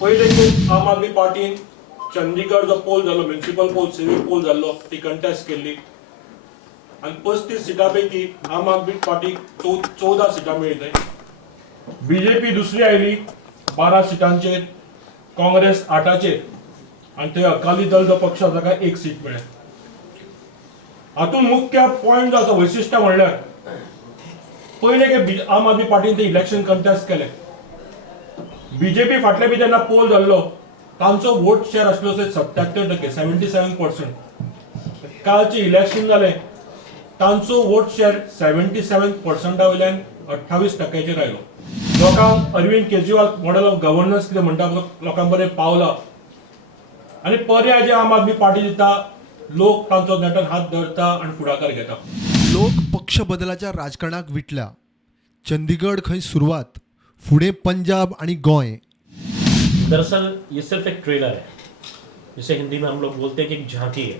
पहिले खूप आम आदमी पार्टीन चंदीगड जो पोल झालो, म्युनिसिपल पोल, सिव्हिल पोल झालो, ती कंटेस्ट केली आणि 35 सीटांपैकी आम आदमी पार्टीक 14 सीटां मेळिल्ले. बीजेपी दुसरी आयली 12 सीटांचेर, काँग्रेस 8चेर आणि थंय अकाली दल जो पक्ष आसा ताका 1 सीट मेळ्ळें. हातून मुख्य पॉयंट जो आसा, वैशिश्ट्य म्हणल्यार पहिले के आम आदमी पार्टीन ते इलेक्शन कंटेस्ट केले. बीजेपी फाटले बी जेन्ना पोल जाल्लो तांचो वोट शेअर आसलो 77%, 77%. कालचे इलेक्शन जालें तांचो वोट शेअर 77% वयल्यान 28%चेर आयलो. लोकांक Arvind Kejriwal model of governance कितें म्हणटा लोकांक बरें पावला आनी पर्याय जे आम आदमी पार्टी दिता, लोक तांचो नेटान हात धरता आनी फुडाकार घेता. लोक पक्ष बदलाच्या राजकारणाक विटल्या. चंदीगड खंय सुरवात, फुडें पंजाब आणि गोंय. दरअसल ये सिर्फ एक ट्रेलर है, जिसे हिंदी में हम लोग बोलते हैं कि एक झांकी है.